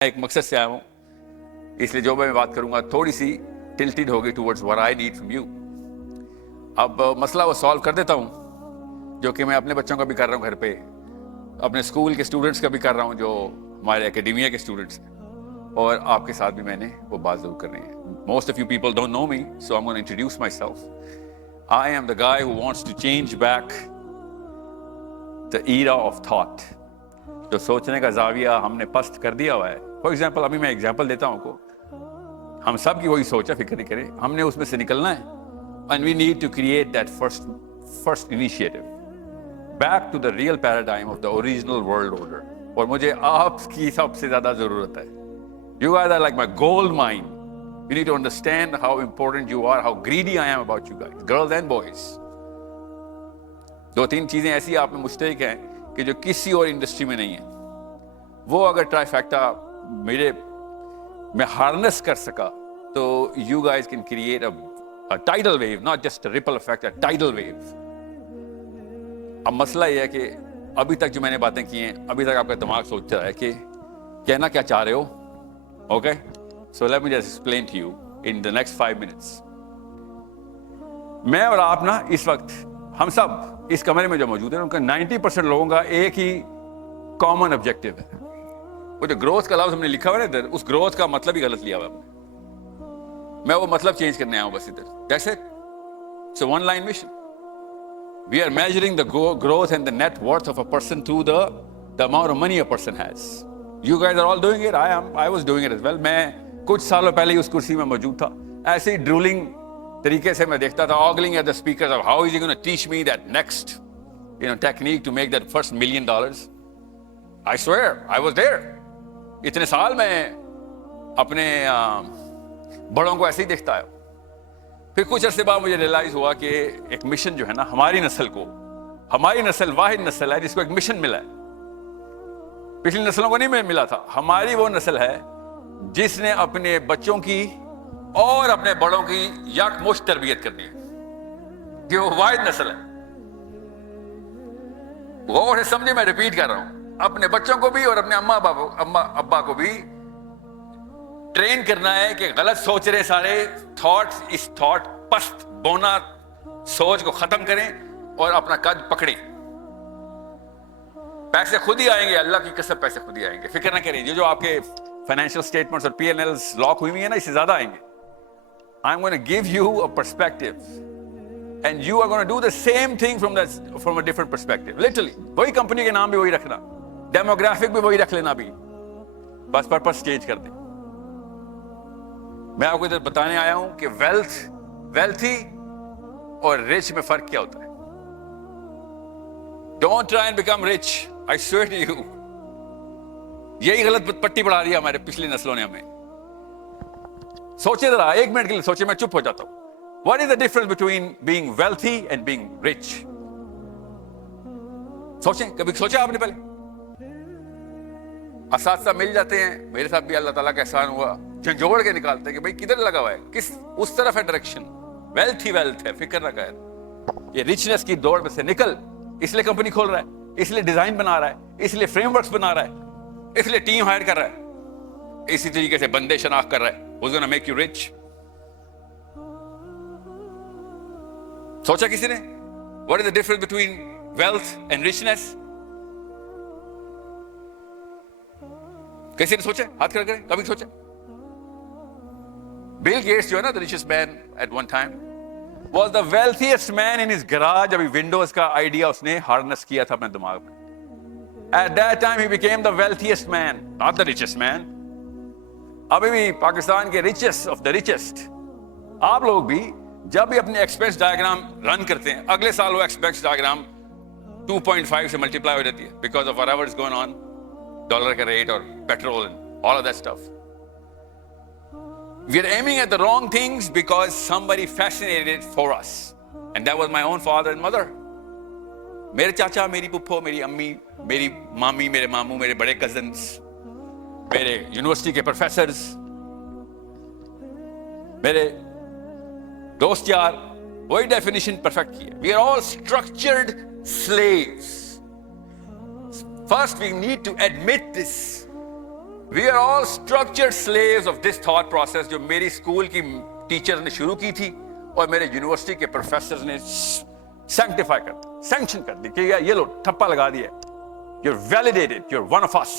एक मकसद से आया हूँ, इसलिए जो मैं बात करूंगा थोड़ी सी टिल्टेड होगी towards what I need from you. अब मसला वो सॉल्व कर देता हूँ जो कि मैं अपने बच्चों का भी कर रहा हूँ घर पे, अपने स्कूल के स्टूडेंट्स का भी कर रहा हूँ जो हमारे एकेडमिया के स्टूडेंट्स हैं, और आपके साथ भी मैंने वो बात जरूर करनी है। Most of you people don't know me, so I am gonna introduce myself. I am the guy who wants to change back the era of thought. जो सोचने का जाविया हमने पस्त कर दिया हुआ है। फॉर एग्जाम्पल, अभी मैं एग्जाम्पल देता हूँ को, हम सब की वही सोच है, फिक्र नहीं करें, हमने उसमें से निकलना है। And we need to create that first initiative back to the real paradigm of the original world order. और मुझे आपकी सबसे ज्यादा जरूरत है। You guys are like my gold mine. You need to understand how important you are, how greedy I am about you guys, girls and boys. दो तीन चीजें ऐसी आप में मुश्तरक हैं कि जो किसी और इंडस्ट्री में नहीं है। वो अगर ट्राइफैक्टा मैं हार्नेस कर सका तो you guys can create a tidal wave, not just a ripple effect, a tidal wave. अब मसला यह है कि अभी तक जो मैंने बातें की हैं, अभी तक आपका दिमाग सोच रहा है कि कहना क्या चाह रहे हो। Okay, so let me just explain to you in the next 5 minutes. मैं और आप ना इस वक्त, हम सब इस कमरे में जो मौजूद है, उनका 90% लोगों का एक ही कॉमन ऑब्जेक्टिव है। वो जो ग्रोथ का लफ्ज हमने लिखा हुआ है इधर, उस ग्रोथ का मतलब ही गलत लिया हुआ है। मैं वो मतलब चेंज करने आया हूं बस इधर। That's it, it's a one line mission. We are measuring the growth and the net worth of a person through the amount of money a person has. You guys are all doing it, I was doing it as well. मैं कुछ सालों पहले ही उस कुर्सी में मौजूद था। ऐसे ही ड्रूलिंग तरीके से मैं देखता था, ogling at the speakers of how is he gonna teach me that next technique to make that first $1 million। I swear I was there. इतने साल में अपने बड़ों को ऐसे ही देखता है। फिर कुछ अरसे बाद मुझे रियलाइज हुआ कि एक मिशन जो है ना, हमारी नस्ल वाहिद नस्ल है जिसको एक मिशन मिला है। पिछली नस्लों को नहीं मिला था। हमारी वो नस्ल है जिसने अपने बच्चों की और अपने बड़ों की यकमुश्त तरबियत करनी है, कि वो वाहिद नस्ल है। गौर से समझे, मैं रिपीट कर रहा हूं, अपने बच्चों को भी और अपने अम्मा अब्बा को भी ट्रेन करना है कि गलत सोच रहे सारे थॉट्स, इस थॉट पस्त बोना सोच को खत्म करें और अपना कद पकड़ें। पैसे खुद ही आएंगे, अल्लाह की कसम पैसे खुद ही आएंगे, फिक्र ना करें। जो आपके फाइनेंशियल स्टेटमेंट्स और P&Ls लॉक हुई हुई है ना, इससे ज्यादा आएंगे। I am going to give you a perspective and you are going to do the same thing from a different perspective. Literally, वही कंपनी के नाम भी वही रखना, डेमोग्राफिक भी वही रख लेना, भी बस पर्पस चेंज कर दे। मैं आपको इधर बताने आया हूं कि वेल्थी और रिच में फर्क क्या होता है। Don't try and become rich, I swear to you. यही गलत पट्टी पढ़ा रही है हमारे पिछली नस्लों ने हमें। सोचे जरा, 1 मिनट के लिए सोचे, मैं चुप हो जाता हूं। What is the difference between being wealthy and being rich? सोचें, कभी सोचा आपने? पहले असातिज़ा मिल जाते हैं, मेरे साथ भी अल्लाह ताला का एहसान हुआ, झंझोड़ के निकालते हैं कि भाई किधर लगा हुआ है, किस उस तरफ है डायरेक्शन। वेल्थ ही वेल्थ है, फिक्र ना कर। ये रिचनेस की दौड़ में से निकल, इसलिए कंपनी खोल रहा है, इसलिए डिजाइन बना रहा है, इसलिए फ्रेमवर्क्स बना रहा है, इसलिए टीम हायर कर रहा है, इसी तरीके से बंदे शनाख्त कर रहा है। Who's gonna make you rich? सोचा किसी ने? What is the difference between wealth and richness? किसी ने सोचा? हाथ खड़ा करें, कभी सोचा? बिल गेट्स जो है ना, the richest man at one time, was the wealthiest man in his garage। अभी विंडोज का आइडिया उसने हार्नेस किया था अपने दिमाग में। At that time he became the wealthiest man, not the richest man। अभी भी पाकिस्तान के richest of the richest। आप लोग भी जब भी अपने एक्सपेंस डायग्राम रन करते हैं, अगले साल वो एक्सपेंस डायग्राम 2.5 से मल्टीप्लाई हो जाती है, because of whatever is going on, dollar का रेट और petrol and all of that stuff. We are aiming at the wrong things because somebody fascinated for us, and that was my own father and mother. मेरे चाचा, मेरी पुप्पो, मेरी अम्मी, मेरी मामी, मेरे मामू, मेरे बड़े कजन्स, मेरे यूनिवर्सिटी के प्रोफेसर्स, मेरे दोस्त यार, वही डेफिनेशन परफेक्ट की है। We are all structured slaves. First we need to admit this we are all structured slaves of this thought process, जो मेरी स्कूल की टीचर ने शुरू की थी और मेरे यूनिवर्सिटी के प्रोफेसर ने सैंक्टिफाई कर दी, सैंक्शन कर दी कि ये लो ठप्पा लगा दिया, you're validated, you're one of us.